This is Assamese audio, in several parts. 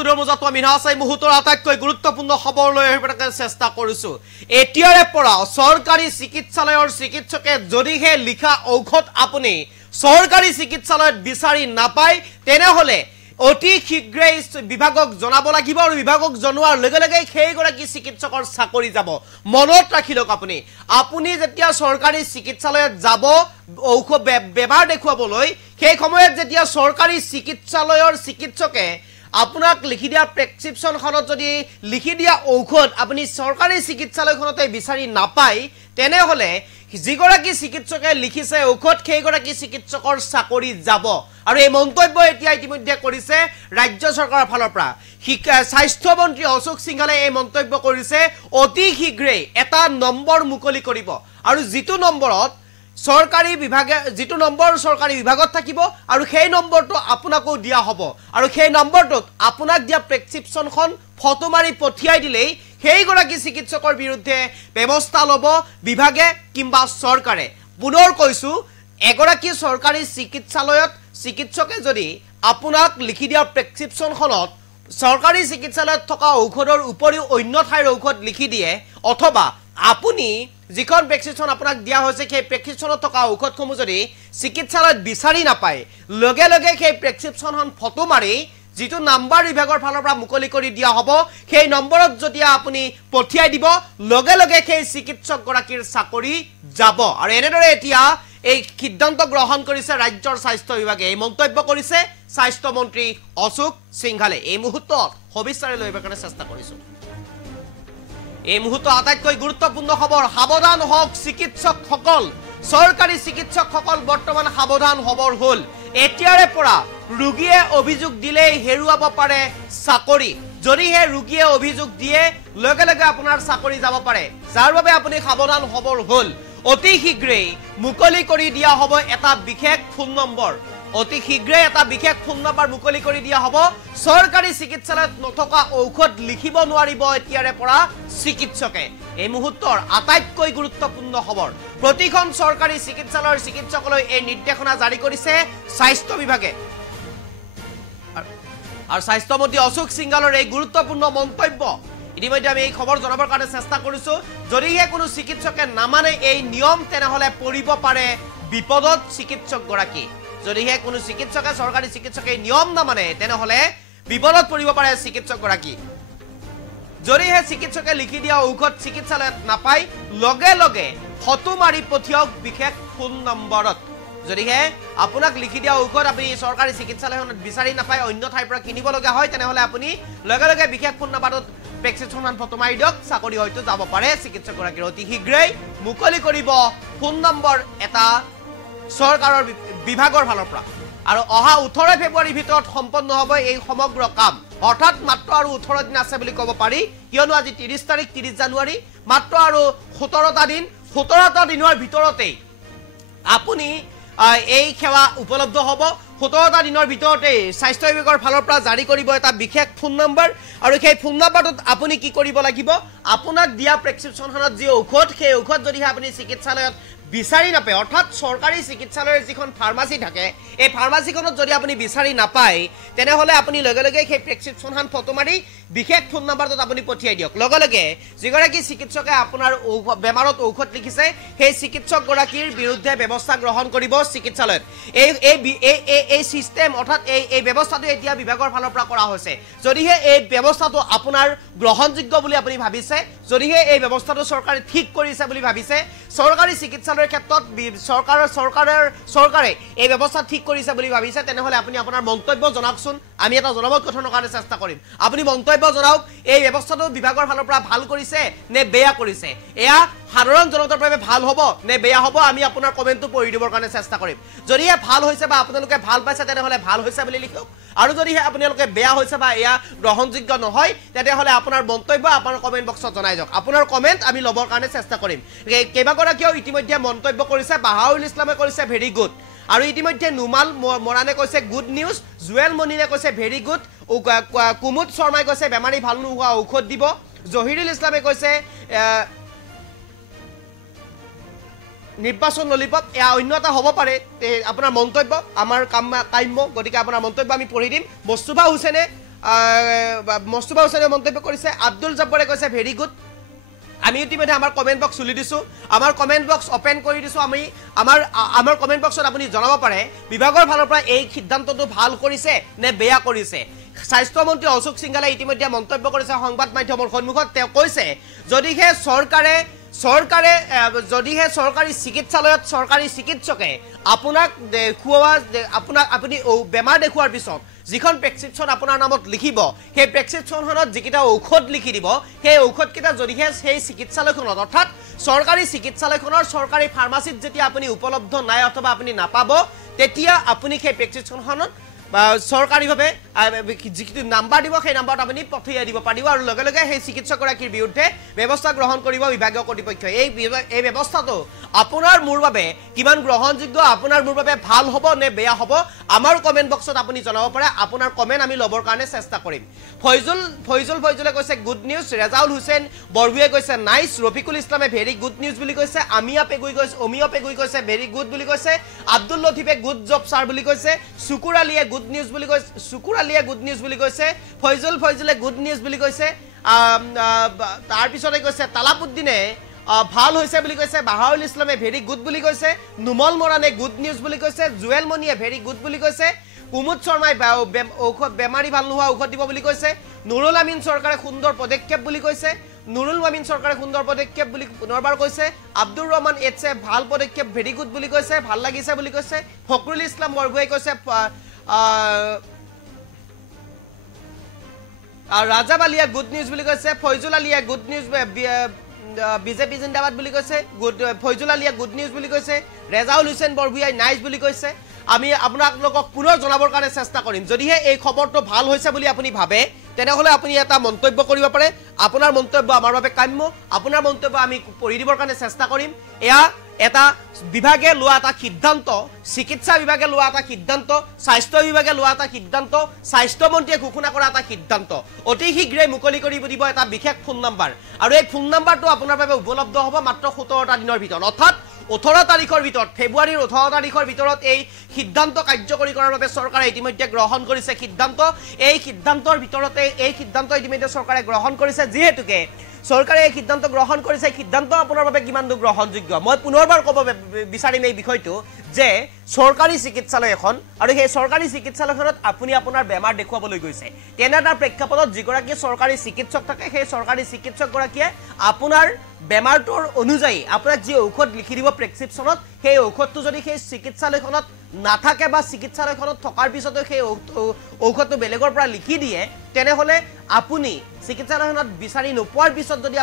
ষ্টুডিঅ'ৰ মাজত আমি নাচাই মুহূৰ্তৰ আটাইতকৈ গুৰুত্বপূৰ্ণ খবৰ লৈ আহিবলৈ চেষ্টা কৰিছো এতিয়াৰে পৰা চৰকাৰী চিকিৎসালয়ৰ চিকিৎসকে যদিহে লিখা ঔষধ আপুনি চৰকাৰী চিকিৎসালয়ত বিচাৰি নাপায় তেনেহলে অতি শীঘ্ৰেই বিভাগক জনাব লাগিব আৰু বিভাগক জনোৱাৰ লগে লগে সেইগৰাকী চিকিৎসকৰ চাকৰি যাব মনত ৰাখি লওক আপুনি যেতিয়া চৰকাৰী চিকিৎসালয়ত যাব ঔষধ ব্যৱহাৰ দেখুৱাবলৈ সেই সময়ত যেতিয়া চৰকাৰী চিকিৎসালয়ৰ চিকিৎসকে আপোনাক লিখি দিয়া প্ৰেছক্ৰিপশ্যনখনত যদি লিখি দিয়া ঔষধ আপুনি চৰকাৰী চিকিৎসালয়খনতে বিচাৰি নাপায় তেনেহলে যিগৰাকী চিকিৎসকে লিখিছে ঔষধ সেইগৰাকী চিকিৎসকৰ চাকৰি যাব আৰু এই মন্তব্য এতিয়া ইতিমধ্যে কৰিছে ৰাজ্য চৰকাৰৰ ফালৰ পৰা স্বাস্থ্য মন্ত্ৰী অশোক সিংহালে এই মন্তব্য কৰিছে অতি শীঘ্ৰেই এটা নম্বৰ মুকলি কৰিব আৰু যিটো নম্বৰত চৰকাৰী বিভাগে যিটো নম্বৰ চৰকাৰী বিভাগত থাকিব আৰু সেই নম্বৰটো আপোনাকো দিয়া হ'ব আৰু সেই নম্বৰটোত আপোনাক দিয়া প্ৰেছক্ৰিপশ্যনখন ফটো মাৰি পঠিয়াই দিলেই সেইগৰাকী চিকিৎসকৰ বিৰুদ্ধে ব্যৱস্থা ল'ব বিভাগে কিংবা চৰকাৰে পুনৰ কৈছো এগৰাকী চৰকাৰী চিকিৎসালয়ত চিকিৎসকে যদি আপোনাক লিখি দিয়া প্ৰেছক্ৰিপশ্যনখনত চৰকাৰী চিকিৎসালয়ত থকা ঔষধৰ উপৰিও অন্য ঠাইৰ ঔষধ লিখি দিয়ে অথবা আপুনি যিখন প্ৰেছক্ৰিপশ্যন আপোনাক দিয়া হৈছে সেই প্ৰেছক্ৰিপশ্যনত থকা ঔষধসমূহ যদি চিকিৎসালয়ত বিচাৰি নাপায় লগে লগে সেই প্ৰেছক্ৰিপশ্যনখন ফটো মাৰি যিটো নাম্বাৰ বিভাগৰ ফালৰ পৰা মুকলি কৰি দিয়া হ'ব সেই নম্বৰত যদি আপুনি পঠিয়াই দিব লগে লগে সেই চিকিৎসকগৰাকীৰ চাকৰি যাব আৰু এনেদৰে এতিয়া এই সিদ্ধান্ত গ্ৰহণ কৰিছে ৰাজ্যৰ স্বাস্থ্য বিভাগে এই মন্তব্য কৰিছে স্বাস্থ্য মন্ত্ৰী অশোক সিংহালে এই মুহূৰ্তত সবিস্তাৰে লৈ আহিবৰ কাৰণে চেষ্টা কৰিছো এই মুহূৰ্তত আটাইতকৈ গুৰুত্বপূৰ্ণ খবৰ সাৱধান হওক চিকিৎসকসকল চৰকাৰী চিকিৎসকসকল বৰ্তমান সাৱধান হবৰ হ'ল এতিয়াৰে পৰা ৰোগীয়ে অভিযোগ দিলেই হেৰুৱাব পাৰে চাকৰি যদিহে ৰোগীয়ে অভিযোগ দিয়ে লগে লগে আপোনাৰ চাকৰি যাব পাৰে যাৰ বাবে আপুনি সাৱধান হবৰ হ'ল অতি শীঘ্ৰেই মুকলি কৰি দিয়া হ'ব এটা বিশেষ ফোন নম্বৰ অতি শীঘ্ৰেই এটা বিশেষ ফোন নম্বৰ মুকলি কৰি দিয়া হ'ব চৰকাৰী চিকিৎসালয়ত নথকা ঔষধ লিখিব নোৱাৰিব এতিয়াৰে পৰা চিকিৎসকে এই মুহূৰ্তৰ আটাইতকৈ গুৰুত্বপূৰ্ণ খবৰ প্ৰতিখন চৰকাৰী চিকিৎসালয়ৰ চিকিৎসকলৈ এই নিৰ্দেশনা জাৰি কৰিছে স্বাস্থ্য বিভাগে আৰু স্বাস্থ্য মন্ত্ৰী অশোক সিংহালৰ এই গুৰুত্বপূৰ্ণ মন্তব্য ইতিমধ্যে আমি এই খবৰ জনাবৰ কাৰণে চেষ্টা কৰিছো যদিহে কোনো চিকিৎসকে নামানে এই নিয়ম তেনেহলে পৰিব পাৰে বিপদত চিকিৎসকগৰাকী যদিহে কোনো চিকিৎসকে চৰকাৰী চিকিৎসকে নিয়ম নামানে তেনেহলে বিপদত পৰিব পাৰে চিকিৎসকগৰাকী যদিহে চিকিৎসকে লিখি দিয়া ঔষধ চিকিৎসালয়ত নাপায় লগে লগে ফটো মাৰি পঠিয়াওক বিশেষ ফোন নম্বৰত যদিহে আপোনাক লিখি দিয়া ঔষধ আপুনি চৰকাৰী চিকিৎসালয়খনত বিচাৰি নাপায় অন্য ঠাইৰ পৰা কিনিব লগা হয় তেনেহলে আপুনি লগে লগে বিশেষ ফোন নম্বৰত প্ৰেছক্ৰিপশ্যনখন ফটো মাৰি দিয়ক চাকৰি হয়তো যাব পাৰে চিকিৎসকগৰাকীৰ অতি শীঘ্ৰেই মুকলি কৰিব ফোন নম্বৰ এটা চৰকাৰৰ বিভাগৰ ফালৰ পৰা আৰু অহা 18 ফেব্ৰুৱাৰীৰ ভিতৰত সম্পন্ন হ'ব এই সমগ্ৰ কাম অৰ্থাৎ মাত্ৰ আৰু 18 দিন আছে বুলি ক'ব পাৰি কিয়নো আজি 30 তাৰিখ 30 জানুৱাৰী মাত্ৰ আৰু 17টা দিন 17টা দিনৰ ভিতৰতেই আপুনি এই সেৱা উপলব্ধ হ'ব 17টা দিনৰ ভিতৰতে স্বাস্থ্য বিভাগৰ ফালৰ পৰা জাৰি কৰিব এটা বিশেষ ফোন নম্বৰ আৰু সেই ফোন নম্বৰটোত আপুনি কি কৰিব লাগিব আপোনাক দিয়া প্ৰেছক্ৰিপশ্যনখনত যি ঔষধ সেই ঔষধ যদিহে আপুনি চিকিৎসালয়ত বিচাৰি নাপায় অৰ্থাৎ চৰকাৰী চিকিৎসালয়ৰ যিখন ফাৰ্মাসী থাকে এই ফাৰ্মাসীখনত যদি আপুনি বিচাৰি নাপায় তেনেহলে আপুনি লগে লগে সেই প্ৰেছক্ৰিপশ্যনখন ফটো মাৰি বিশেষ ফোন নম্বৰটোত আপুনি পঠিয়াই দিয়ক লগে লগে যিগৰাকী চিকিৎসকে আপোনাৰ বেমাৰত ঔষধ লিখিছে সেই চিকিৎসকগৰাকীৰ বিৰুদ্ধে ব্যৱস্থা গ্ৰহণ কৰিব চিকিৎসালয়ত এই সিস্টেম অৰ্থাৎ এই ব্যৱস্থাটো এতিয়া বিভাগৰ ফালৰ পৰা কৰা হৈছে যদিহে এই ব্যৱস্থাটো আপোনাৰ গ্ৰহণযোগ্য বুলি আপুনি ভাবিছে যদিহে এই ব্যৱস্থাটো চৰকাৰে ঠিক কৰিছে বুলি ভাবিছে চৰকাৰী চিকিৎসালয়ৰ ক্ষেত্ৰত চৰকাৰে এই ব্যৱস্থা ঠিক কৰিছে বুলি ভাবিছে তেনেহলে আপুনি আপোনাৰ মন্তব্য জনাওকচোন আমি এটা জনমত গঠনৰ কাৰণে চেষ্টা কৰিম আপুনি মন্তব্য জনাওক এই ব্যৱস্থাটো বিভাগৰ ফালৰ পৰা ভাল কৰিছে নে বেয়া কৰিছে এয়া সাধাৰণ জনতাৰ বাবে ভাল হ'ব নে বেয়া হ'ব আমি আপোনাৰ কমেন্টটো পঢ়ি দিবৰ কাৰণে চেষ্টা কৰিম যদিহে ভাল হৈছে বা আপোনালোকে ভাল পাইছে তেনেহলে ভাল হৈছে বুলি লিখক আৰু যদিহে আপোনালোকে বেয়া হৈছে বা এয়া গ্ৰহণযোগ্য নহয় তেনেহলে আপোনাৰ মন্তব্য আপোনাৰ কমেন্ট বক্সত জনাই যাওক আপোনাৰ কমেন্ট আমি ল'বৰ কাৰণে চেষ্টা কৰিম কেইবাগৰাকীও ইতিমধ্যে মন্তব্য কৰিছে বাহাউল ইছলামে কৰিছে ভেৰি গুড আৰু ইতিমধ্যে নুমাল মৰানে কৈছে গুড নিউজ জুৱেল মনিৰে কৈছে ভেৰি গুড কুমুদ শৰ্মাই কৈছে বেমাৰী ভাল নোহোৱা ঔষধ দিব জহিৰুল ইছলামে কৈছে নিৰ্বাচন ললিপপ এয়া অন্য এটা হ'ব পাৰে আপোনাৰ মন্তব্য আমাৰ কাম্য গতিকে আপোনাৰ মন্তব্য আমি পঢ়ি দিম মুস্তাফা হুছেইনে মস্তুবা হুছেইনে মন্তব্য কৰিছে আব্দুল জব্বাৰে কৈছে ভেৰি গুড আমি ইতিমধ্যে আমাৰ কমেণ্ট বক্স খুলি দিছোঁ আমাৰ কমেণ্ট বক্স অপেন কৰি দিছোঁ আমি আমাৰ কমেণ্ট বক্সত আপুনি জনাব পাৰে বিভাগৰ ফালৰ পৰা এই সিদ্ধান্তটো ভাল কৰিছে নে বেয়া কৰিছে স্বাস্থ্যমন্ত্ৰী অশোক সিংঘালে ইতিমধ্যে মন্তব্য কৰিছে সংবাদ মাধ্যমৰ সন্মুখত তেওঁ কৈছে যদিহে যদিহে চৰকাৰী চিকিৎসালয়ত চৰকাৰী চিকিৎসকে আপোনাক আপুনি বেমাৰ দেখুৱাৰ পিছত যিখন প্ৰেছক্ৰিপশ্যন আপোনাৰ নামত লিখিব সেই প্ৰেছক্ৰিপশ্যনখনত যিকেইটা ঔষধ লিখি দিব সেই ঔষধকেইটা যদিহে সেই চিকিৎসালয়খনত অৰ্থাৎ চৰকাৰী চিকিৎসালয়খনৰ চৰকাৰী ফাৰ্মাচীত যেতিয়া আপুনি উপলব্ধ নাই অথবা আপুনি নাপাব তেতিয়া আপুনি সেই প্ৰেছক্ৰিপশ্যনখনত চৰকাৰীভাৱে যিটো নাম্বাৰ দিব সেই নাম্বাৰত আপুনি পঠিয়াই দিব পাৰিব আৰু লগে লগে সেই চিকিৎসকগৰাকীৰ বিৰুদ্ধে ব্যৱস্থা গ্ৰহণ কৰিব বিভাগীয় কৰ্তৃপক্ষই এই ব্যৱস্থাটো আপোনাৰ মোৰ বাবে কিমান গ্ৰহণযোগ্য আপোনাৰ মোৰ বাবে ভাল হ'ব নে বেয়া হ'ব আমাৰ কমেণ্ট বক্সত আপুনি জনাব পাৰে আপোনাৰ কমেণ্ট আমি ল'বৰ কাৰণে চেষ্টা কৰিম ফয়জুলে কৈছে গুড নিউজ ৰেজাউল হুছেইন বৰভুৱে কৈছে নাইচ ৰফিকুল ইছলামে ভেৰি গুড নিউজ বুলি কৈছে অমিয় পেগুই কৈছে ভেৰি গুড বুলি কৈছে আব্দুল লতিফে গুড জব ছাৰ বুলি কৈছে শুকুৰ আলীয়ে গুড নিউজ বুলি কৈছে ফয়জুলে গুড নিউজ বুলি কৈছে তাৰ পিছতে কৈছে তালাপুদ্দিনে ভাল হৈছে বুলি কৈছে বাহাউল ইছলামে ভেৰি গুড বুলি কৈছে নুমল মৰাণে গুড নিউজ বুলি কৈছে জুৱেল মনিয়ে ভেৰি গুড বুলি কৈছে কুমুদ শৰ্মাই বেমাৰী ভাল নোহোৱা ঔষধ দিব বুলি কৈছে নুৰুল আমিন চৰকাৰে সুন্দৰ পদক্ষেপ বুলি কৈছে পুনৰবাৰ কৈছে আব্দুৰ ৰহমান এটছে ভাল পদক্ষেপ ভেৰি গুড বুলি কৈছে ভাল লাগিছে বুলি কৈছে ফখৰুল ইছলাম বৰভুৱে কৈছে ৰাজাব আলিয়া গুড নিউজ বুলি কৈছে Faizul Aliya good news BJP জিন্দাবাদ বুলি কৈছে ফয়জুল আলিয়া গুড নিউজ বুলি কৈছে ৰেজাউল হুছেইন বৰভুৱাই নাইচ বুলি কৈছে আমি আপোনালোকক পুনৰ জনাবৰ কাৰণে চেষ্টা কৰিম যদিহে এই খবৰটো ভাল হৈছে বুলি আপুনি ভাবে তেনেহলে আপুনি এটা মন্তব্য কৰিব পাৰে আপোনাৰ মন্তব্য আমাৰ বাবে কাম্য আপোনাৰ মন্তব্য আমি পঢ়ি দিবৰ কাৰণে চেষ্টা কৰিম এয়া এটা বিভাগে লোৱা এটা সিদ্ধান্ত চিকিৎসা বিভাগে লোৱা এটা সিদ্ধান্ত স্বাস্থ্য বিভাগে লোৱা এটা সিদ্ধান্ত স্বাস্থ্যমন্ত্ৰীয়ে ঘোষণা কৰা এটা সিদ্ধান্ত অতি শীঘ্ৰে মুকলি কৰিব দিব এটা বিশেষ ফোন নম্বৰ আৰু এই ফোন নম্বৰটো আপোনাৰ বাবে উপলব্ধ হ'ব মাত্ৰ 17টা দিনৰ ভিতৰত অৰ্থাৎ 18 তাৰিখৰ ভিতৰত ফেব্ৰুৱাৰীৰ 18 তাৰিখৰ ভিতৰত এই সিদ্ধান্ত কাৰ্যকৰী কৰাৰ বাবে চৰকাৰে ইতিমধ্যে গ্ৰহণ কৰিছে সিদ্ধান্ত এই সিদ্ধান্তৰ ভিতৰতে এই সিদ্ধান্ত ইতিমধ্যে চৰকাৰে গ্ৰহণ কৰিছে যেহেতুকে চৰকাৰে এই সিদ্ধান্ত গ্ৰহণ কৰিছে সিদ্ধান্ত আপোনাৰ বাবে কিমান দূৰ গ্ৰহণযোগ্য মই পুনৰবাৰ ক'ব বিচাৰিম এই বিষয়টো যে চৰকাৰী চিকিৎসালয় এখন আৰু সেই চৰকাৰী চিকিৎসালয়খনত আপুনি আপোনাৰ বেমাৰ দেখুৱাবলৈ গৈছে তেনে এটা প্ৰেক্ষাপটত যিগৰাকী চৰকাৰী চিকিৎসক থাকে সেই চৰকাৰী চিকিৎসকগৰাকীয়ে আপোনাৰ বেমাৰটোৰ অনুযায়ী আপোনাক যি ঔষধ লিখি দিব প্ৰেছক্ৰিপশ্যনত সেই ঔষধটো যদি সেই চিকিৎসালয়খনত নাথাকে বা চিকিৎসালয়খনত থকাৰ পিছতো সেই ঔষধটো বেলেগৰ পৰা লিখি দিয়ে তেনেহলে আপুনি চিকিৎসালয়খনত বিচাৰি নোপোৱাৰ পিছত যদি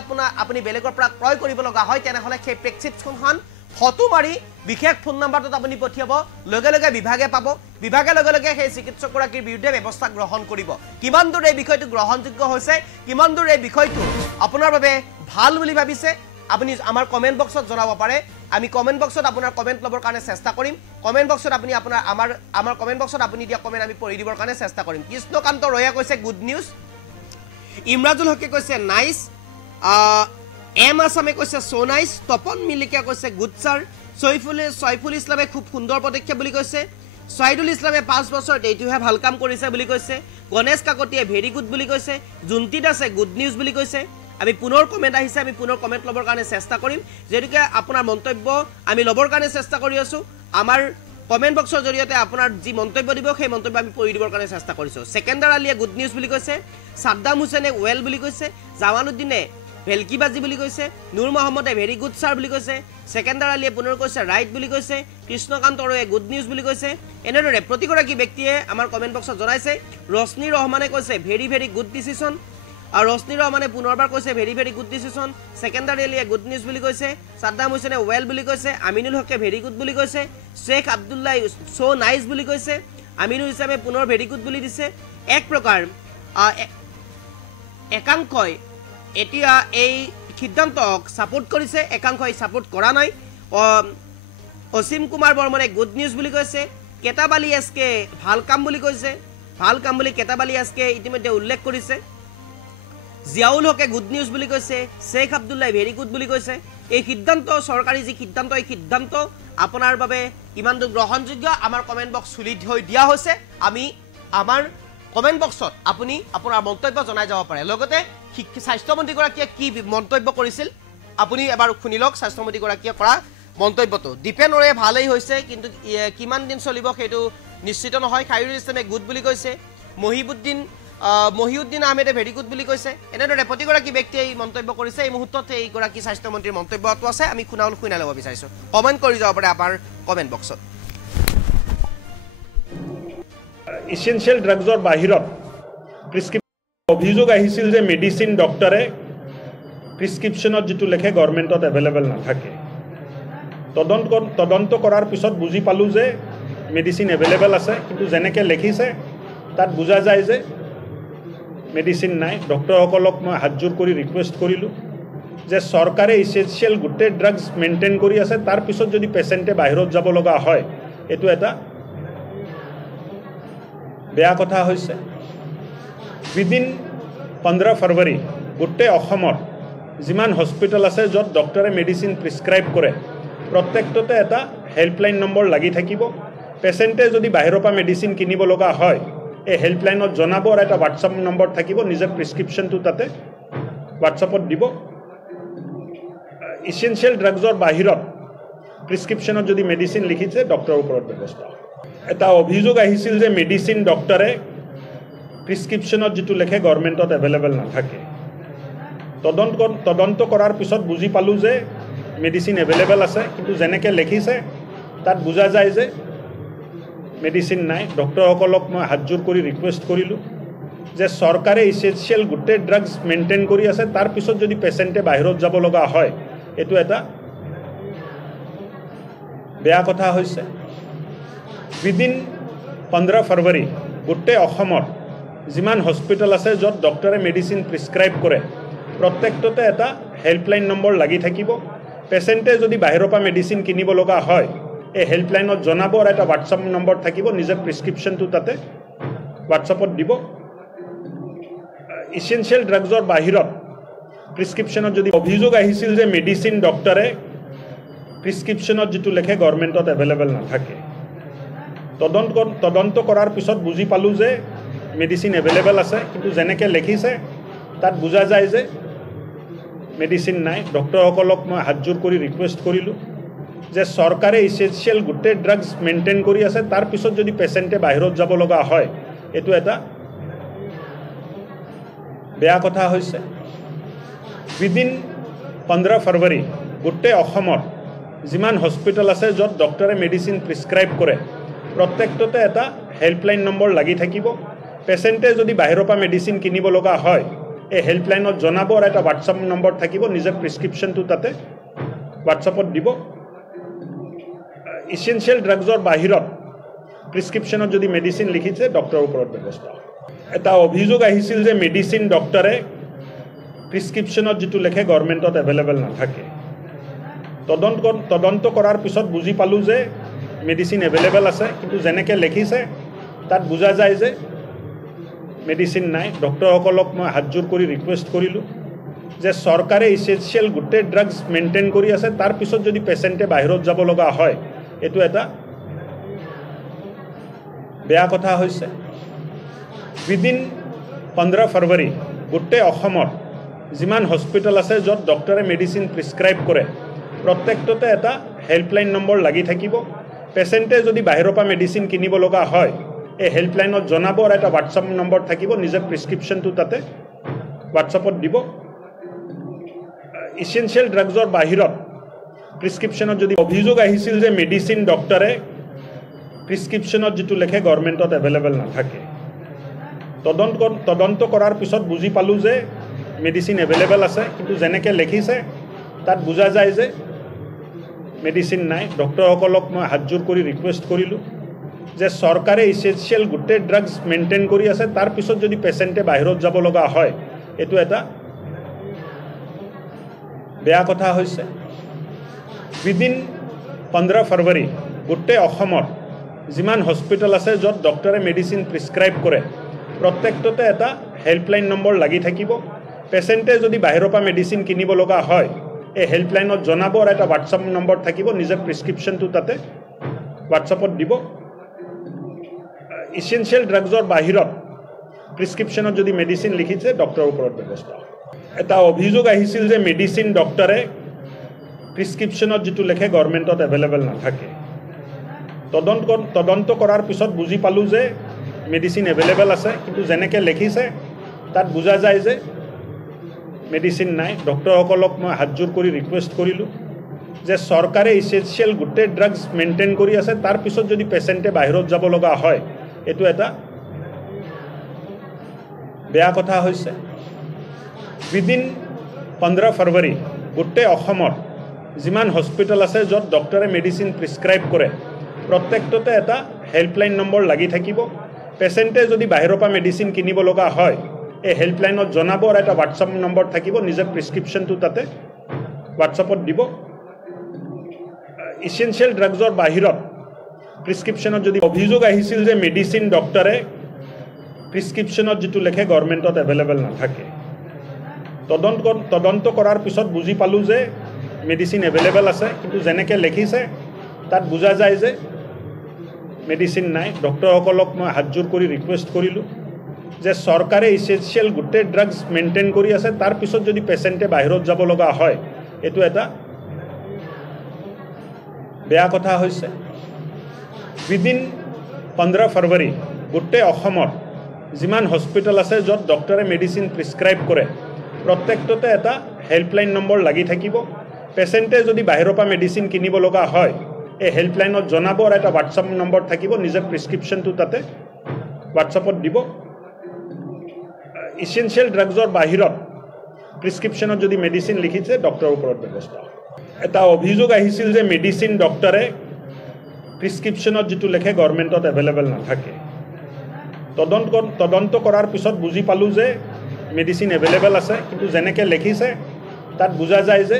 আপুনি বেলেগৰ পৰা ক্ৰয় কৰিব লগা হয় তেনেহলে সেই প্ৰেছক্ৰিপশ্যনখন ফটো মাৰি বিশেষ ফোন নম্বৰটোত আপুনি পঠিয়াব লগে লগে বিভাগে পাব বিভাগে লগে লগে সেই চিকিৎসকগৰাকীৰ বিৰুদ্ধে ব্যৱস্থা গ্ৰহণ কৰিব কিমান দূৰ এই বিষয়টো গ্ৰহণযোগ্য হৈছে কিমান দূৰ এই বিষয়টো আপোনাৰ বাবে ভাল বুলি ভাবিছে আপুনি আমাৰ কমেণ্ট বক্সত জনাব পাৰে আমি কমেণ্ট বক্সত আপোনাৰ কমেণ্ট ল'বৰ কাৰণে চেষ্টা কৰিম কমেণ্ট বক্সত আপুনি আমাৰ কমেণ্ট বক্সত আপুনি দিয়া কমেণ্ট আমি পঢ়ি দিবৰ কাৰণে চেষ্টা কৰিম কৃষ্ণকান্ত ৰয়া কৈছে গুড নিউজ ইমৰাজুল হকে কৈছে নাইচ এম আছামে কৈছে সো নাইচ তপন মিলিকা কৈছে গুড ছাৰ সৈফুল ইছলামে খুব সুন্দৰ পদক্ষেপ বুলি কৈছে সাইদুল ইছলামে 5 বছৰত এইটোহে ভাল কাম কৰিছে বুলি কৈছে গণেশ কাকতিয়ে ভেৰি গুড বুলি কৈছে জুন্তিত আছে গুড নিউজ বুলি কৈছে আমি পুনৰ কমেণ্ট আহিছে আমি পুনৰ কমেণ্ট ল'বৰ কাৰণে চেষ্টা কৰিম যেনেকৈ আপোনাৰ মন্তব্য আমি ল'বৰ কাৰণে চেষ্টা কৰি আছোঁ আমাৰ কমেণ্ট বক্সৰ জৰিয়তে আপোনাৰ যি মন্তব্য দিব সেই মন্তব্য আমি পঢ়ি দিবৰ কাৰণে চেষ্টা কৰিছোঁ ছেকেণ্ডাৰ আলীয়ে গুড নিউজ বুলি কৈছে সাদ্দাম হুছেইনে ৱেল বুলি কৈছে জামালুদ্দিনে ভেলকিবাজি বুলি কৈছে নুৰ মহম্মদে ভেৰি গুড ছাৰ বুলি কৈছে ছেকেণ্ডাৰ আলীয়ে পুনৰ কৈছে ৰাইট বুলি কৈছে কৃষ্ণকান্ত ৰয়ে গুড নিউজ বুলি কৈছে এনেদৰে প্ৰতিগৰাকী ব্যক্তিয়ে আমাৰ কমেণ্ট বক্সত জনাইছে ৰশ্নি ৰহমানে কৈছে ভেৰি গুড ডিচিশ্যন আৰু ৰশ্নি ৰহমানে পুনৰবাৰ কৈছে ভেৰি গুড ডিচিশ্যন ছেকেণ্ডাৰ আলীয়ে গুড নিউজ বুলি কৈছে সাদ্দাম হুছেইনে ৱেল বুলি কৈছে আমিনুল হকে ভেৰি গুড বুলি কৈছে শ্বেখ আব্দুল্লাহ সো নাইচ বুলি কৈছে আমিনুল ইছলামে পুনৰ ভেৰি গুড বুলি দিছে এক প্ৰকাৰ একাংশই এতিয়া এই সিদ্ধান্তক সাপোৰ্ট কৰিছে একাংশই সাপোৰ্ট কৰা নাই অসীম কুমাৰ বৰ্মনে গুড নিউজ বুলি কৈছে কেতাবালি এসকে ভাল কাম বুলি কৈছে ভাল কাম বুলি কেতাবালি এসকে ইতিমধ্যে উল্লেখ কৰিছে জিয়াউল হকে গুড নিউজ বুলি কৈছে শেখ আব্দুল্লাহ ভেৰি গুড বুলি কৈছে এই সিদ্ধান্ত চৰকাৰী যি সিদ্ধান্ত এই সিদ্ধান্ত আপোনাৰ বাবে কিমান দূৰ গ্ৰহণযোগ্য আমাৰ কমেণ্ট বক্স খুলি থৈ দিয়া হৈছে আমি আমাৰ কমেন্ট বক্সত আপুনি আপোনাৰ মন্তব্য জনাই যাব পাৰে লগতে স্বাস্থ্যমন্ত্ৰীগৰাকীয়ে কি মন্তব্য কৰিছিল আপুনি এবাৰ শুনি লওক স্বাস্থ্যমন্ত্ৰীগৰাকীয়ে কৰা মন্তব্যটো দীপেন অ'ৰে ভালেই হৈছে কিন্তু কিমান দিন চলিব সেইটো নিশ্চিত নহয় খাইৰুল ইছলামে গুড বুলি কৈছে মহিউদ্দিন আহমেদে ভেৰি গুড বুলি কৈছে এনেদৰে প্ৰতিগৰাকী ব্যক্তিয়ে এই মন্তব্য কৰিছে এই মুহূৰ্তত এইগৰাকী স্বাস্থ্যমন্ত্ৰীৰ মন্তব্যটো আছে আমি শুনাই ল'ব বিচাৰিছোঁ কমেণ্ট কৰি যাব পাৰে আমাৰ কমেণ্ট বক্সত ইসেনশিয়াল ড্ৰাগছৰ বাহিৰত প্ৰিস্ক্ৰিপশ্যন অভিযোগ আহিছিল যে মেডিচিন ডক্টৰে প্ৰিস্ক্ৰিপশ্যনত যেটো লেখে গভৰ্ণমেণ্টত এভেইলেবল নাথাকে তদন্ত কৰাৰ পিছত বুজি পালোঁ যে মেডিচিন এভেইলেবল আছে কিন্তু যেনেকৈ লিখিছে তাত বুজা যায় যে মেডিচিন নাই ডক্টৰসকলক মই হাতজোৰ কৰি ৰিকুৱেষ্ট কৰিলোঁ যে চৰকাৰে ইসেনশিয়াল গোটেই ড্ৰাগছ মেইনটেইন কৰি আছে তাৰ পিছত যদি পেচেণ্টে বাহিৰত যাব লগা হয় এইটো এটা বেয়া কথা হৈছে উইদিন 15 ফেব্ৰুৱাৰী গোটেই অসমৰ যিমান হস্পিটেল আছে য'ত ডক্টৰে মেডিচিন প্ৰিস্ক্ৰাইব কৰে প্ৰত্যেকটোতে এটা হেল্পলাইন নম্বৰ লাগি থাকিব পেচেণ্টে যদি বাহিৰৰ পৰা মেডিচিন কিনিব লগা হয় এই হেল্পলাইনত জনাব আৰু এটা হোৱাটছআপ নম্বৰ থাকিব নিজৰ প্ৰিস্ক্ৰিপশ্যনটো তাতে হোৱাটছআপত দিব ইসেনশিয়াল ড্ৰাগছৰ বাহিৰত প্ৰিস্ক্ৰিপশ্যনত যদি মেডিচিন লিখিছে ডক্টৰৰ ওপৰত ব্যৱস্থা এটা অভিযোগ আহিছিল যে মেডিচিন ডক্টৰে প্ৰিস্ক্ৰিপশ্যনত যেটো লেখে গভৰ্ণমেণ্টত এভেইলেবল নাথাকে তদন্ত কৰাৰ পিছত বুজি পালোঁ যে মেডিচিন এভেইলেবল আছে কিন্তু যেনেকৈ লিখিছে তাত বুজা যায় যে মেডিচিন নাই ডক্টৰসকলক মই হাতজোৰ কৰি ৰিকুৱেষ্ট কৰিলোঁ যে চৰকাৰে ইসেনশিয়াল গোটেই ড্ৰাগছ মেইনটেইন কৰি আছে তাৰ পিছত যদি পেচেণ্টে বাহিৰত যাব লগা হয় এইটো এটা বেয়া কথা হৈছে উইদিন 15 ফেব্ৰুৱাৰী গোটেই অসমৰ যিমান হস্পিটেল আছে য'ত ডক্টৰে মেডিচিন প্ৰিস্ক্ৰাইব কৰে প্ৰত্যেকটোতে এটা হেল্পলাইন নম্বৰ লাগি থাকিব পেচেণ্টে যদি বাহিৰৰ পৰা মেডিচিন কিনিব লগা হয় এই হেল্পলাইনত জনাব আৰু এটা হোৱাটছআপ নম্বৰ থাকিব নিজৰ প্ৰিস্ক্ৰিপশ্যনটো তাতে হোৱাটছআপত দিব ইসেনশিয়াল ড্ৰাগছৰ বাহিৰত প্ৰিস্ক্ৰিপশ্যনত যদি অভিযোগ আহিছিল যে মেডিচিন ডক্টৰে প্ৰিস্ক্ৰিপশ্যনত যেটো লেখে গভৰ্ণমেণ্টত এভেইলেবল নাথাকে তদন্ত কৰাৰ পিছত বুজি পালোঁ যে মেডিচিন এভেইলেবল আছে কিন্তু যেনেকৈ লিখিছে তাত বুজা যায় যে মেডিচিন নাই ডক্টৰসকলক মই হাতজোৰ কৰি ৰিকুৱেষ্ট কৰিলোঁ যে চৰকাৰে ইসেনশিয়াল গোটেই ড্ৰাগছ মেইনটেইন কৰি আছে তাৰ পিছত যদি পেচেণ্টে বাহিৰত যাব লগা হয় এইটো এটা বেয়া কথা হৈছে উইদিন 15 ফেব্ৰুৱাৰী গোটেই অসমৰ যিমান হস্পিটেল আছে য'ত ডক্টৰে মেডিচিন প্ৰিস্ক্ৰাইব কৰে প্ৰত্যেকটোতে এটা হেল্পলাইন নম্বৰ লাগি থাকিব পেচেণ্টে যদি বাহিৰৰ পৰা মেডিচিন কিনিব লগা হয় এই হেল্পলাইনত জনাব আৰু এটা হোৱাটছআপ নম্বৰ থাকিব নিজৰ প্ৰিস্ক্ৰিপশ্যনটো তাতে হোৱাটছআপত দিব ইসেনশিয়াল ড্ৰাগছৰ বাহিৰত প্ৰিস্ক্ৰিপশ্যনত যদি মেডিচিন লিখিছে ডক্টৰৰ ওপৰত ব্যৱস্থা এটা অভিযোগ আহিছিল যে মেডিচিন ডক্টৰে প্ৰিস্ক্ৰিপশ্যনত যেটো লেখে গভৰ্ণমেণ্টত এভেইলেবল নাথাকে তদন্ত কৰাৰ পিছত বুজি পালোঁ যে মেডিচিন এভেইলেবল আছে কিন্তু যেনেকৈ লিখিছে তাত বুজা যায় যে মেডিচিন নাই ডক্টৰসকলক মই হাতজোৰ কৰি ৰিকুৱেষ্ট কৰিলোঁ যে চৰকাৰে ইসেনশিয়াল গোটেই ড্ৰাগছ মেইনটেইন কৰি আছে তাৰ পিছত যদি পেচেণ্টে বাহিৰত যাব লগা হয় এইটো এটা বেয়া কথা হৈছে উইদিন 15 ফেব্ৰুৱাৰী গোটেই অসমৰ যিমান হস্পিটেল আছে য'ত ডক্টৰে মেডিচিন প্ৰিস্ক্ৰাইব কৰে প্ৰত্যেকটোতে এটা হেল্পলাইন নম্বৰ লাগি থাকিব পেচেণ্টে যদি বাহিৰৰ পৰা মেডিচিন কিনিব লগা হয় এই হেল্পলাইনত জনাব আৰু এটা হোৱাটছআপ নম্বৰ থাকিব নিজৰ প্ৰিস্ক্ৰিপশ্যনটো তাতে হোৱাটছআপত দিব ইসেনশিয়াল ড্ৰাগছৰ বাহিৰত প্ৰিস্ক্ৰিপশ্যনত যদি অভিযোগ আহিছিল যে মেডিচিন ডক্টৰে প্ৰিস্ক্ৰিপশ্যনত যেটো লেখে গভৰ্ণমেণ্টত এভেইলেবল নাথাকে তদন্ত কৰাৰ পিছত বুজি পালোঁ যে মেডিচিন এভেইলেবল আছে কিন্তু যেনেকৈ লিখিছে তাত বুজা যায় যে মেডিচিন নাই ডক্টৰসকলক মই হাতজোৰ কৰি ৰিকুৱেষ্ট কৰিলোঁ যে চৰকাৰে ইসেনশিয়াল গোটেই ড্ৰাগছ মেইনটেইন কৰি আছে তাৰ পিছত যদি পেচেণ্টে বাহিৰত যাব লগা হয় এইটো এটা বেয়া কথা হৈছে উইদিন 15 ফেব্ৰুৱাৰী গোটেই অসমৰ যিমান হস্পিটেল আছে য'ত ডক্টৰে মেডিচিন প্ৰিস্ক্ৰাইব কৰে প্ৰত্যেকটোতে এটা হেল্পলাইন নম্বৰ লাগি থাকিব পেচেণ্টে যদি বাহিৰৰ পৰা মেডিচিন কিনিব লগা হয় এই হেল্পলাইনত জনাব আৰু এটা হোৱাটছআপ নম্বৰ থাকিব নিজৰ প্ৰিস্ক্ৰিপশ্যনটো তাতে হোৱাটছআপত দিব ইসেনশিয়াল ড্ৰাগছৰ বাহিৰত প্ৰিস্ক্ৰিপশ্যনত যদি মেডিচিন লিখিছে ডক্টৰৰ ওপৰত ব্যৱস্থা এটা অভিযোগ আহিছিল যে মেডিচিন ডক্টৰে প্ৰিস্ক্ৰিপশ্যনত যেটো লেখে গভৰ্ণমেণ্টত এভেইলেবল নাথাকে তদন্ত কৰাৰ পিছত বুজি পালোঁ যে মেডিচিন এভেইলেবল আছে কিন্তু যেনেকৈ লিখিছে তাত বুজা যায় যে মেডিচিন নাই ডক্টৰসকলক মই হাতজোৰ কৰি ৰিকুৱেষ্ট কৰিলোঁ যে চৰকাৰে ইসেনশিয়াল গোটেই ড্ৰাগছ মেইনটেইন কৰি আছে তাৰ পিছত যদি পেচেণ্টে বাহিৰত যাব লগা হয় এটো এটা বেয়া কথা হৈছে উইদিন 15 ফেব্ৰুৱাৰী গোটেই অসমৰ যিমান হস্পিটেল আছে য'ত ডক্টৰে মেডিচিন প্ৰিস্ক্ৰাইব কৰে প্ৰত্যেকটোতে এটা হেল্পলাইন নম্বৰ লাগি থাকিব পেচেণ্টে যদি বাহিৰৰ পৰা মেডিচিন কিনিব লগা হয় এই হেল্পলাইনত জনাব আৰু এটা হোৱাটছআপ নম্বৰ থাকিব নিজৰ প্ৰিস্ক্ৰিপশ্যনটো তাতে হোৱাটছআপত দিব ইসেনশিয়াল ড্ৰাগছৰ বাহিৰত প্ৰিস্ক্ৰিপশ্যনত যদি অভিযোগ আহিছিল যে মেডিচিন ডক্টৰে প্ৰিস্ক্ৰিপশ্যনত যেটো লেখে গভৰ্ণমেণ্টত এভেইলেবল নাথাকে তদন্ত কৰাৰ পিছত বুজি পালোঁ যে মেডিচিন এভেইলেবল আছে কিন্তু যেনেকৈ লিখিছে তাত বুজা যায় যে মেডিচিন নাই ডক্টৰসকলক মই হাতজোৰ কৰি ৰিকুৱেষ্ট কৰিলোঁ যে চৰকাৰে ইসেনশিয়াল গোটেই ড্ৰাগছ মেইনটেইন কৰি আছে তাৰ পিছত যদি পেচেণ্টে বাহিৰত যাব লগা হয় এটো এটা বেয়া কথা হৈছে উইদিন 15 ফেব্ৰুৱাৰী গোটেই অসমৰ যিমান হস্পিটেল আছে য'ত ডক্টৰে মেডিচিন প্ৰিস্ক্ৰাইব কৰে প্ৰত্যেকটোতে এটা হেল্পলাইন নম্বৰ লাগি থাকিব পেচেণ্টে যদি বাহিৰৰ পৰা মেডিচিন কিনিব লগা হয় এই হেল্পলাইনত জনাব আৰু এটা হোৱাটছআপ নম্বৰ থাকিব নিজৰ প্ৰিস্ক্ৰিপশ্যনটো তাতে হোৱাটছআপত দিব ইসেনশিয়াল ড্ৰাগছৰ বাহিৰত প্ৰিস্ক্ৰিপশ্যনত যদি মেডিচিন লিখিছে ডক্টৰৰ ওপৰত ব্যৱস্থা এটা অভিযোগ আহিছিল যে মেডিচিন ডক্টৰে প্ৰিস্ক্ৰিপশ্যনত যেটো লেখে গভৰ্ণমেণ্টত এভেইলেবল নাথাকে তদন্ত কৰাৰ পিছত বুজি পালোঁ যে মেডিচিন এভেইলেবল আছে কিন্তু যেনেকৈ লিখিছে তাত বুজা যায় যে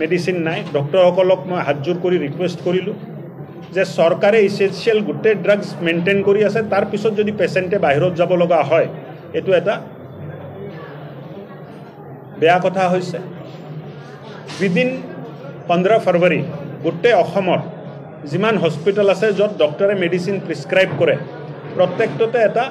মেডিচিন নাই ডক্টৰসকলক মই হাতজোৰ কৰি ৰিকুৱেষ্ট কৰিলোঁ যে চৰকাৰে ইসেনশিয়াল গোটেই ড্ৰাগছ মেইনটেইন কৰি আছে তাৰ পিছত যদি পেচেণ্টে বাহিৰত যাব লগা হয় এটো এটা বেয়া কথা হৈছে উইদিন 15 ফেব্ৰুৱাৰী গোটেই অসমৰ যিমান হস্পিটেল আছে য'ত ডক্টৰে মেডিচিন প্ৰিস্ক্ৰাইব কৰে প্ৰত্যেকটোতে এটা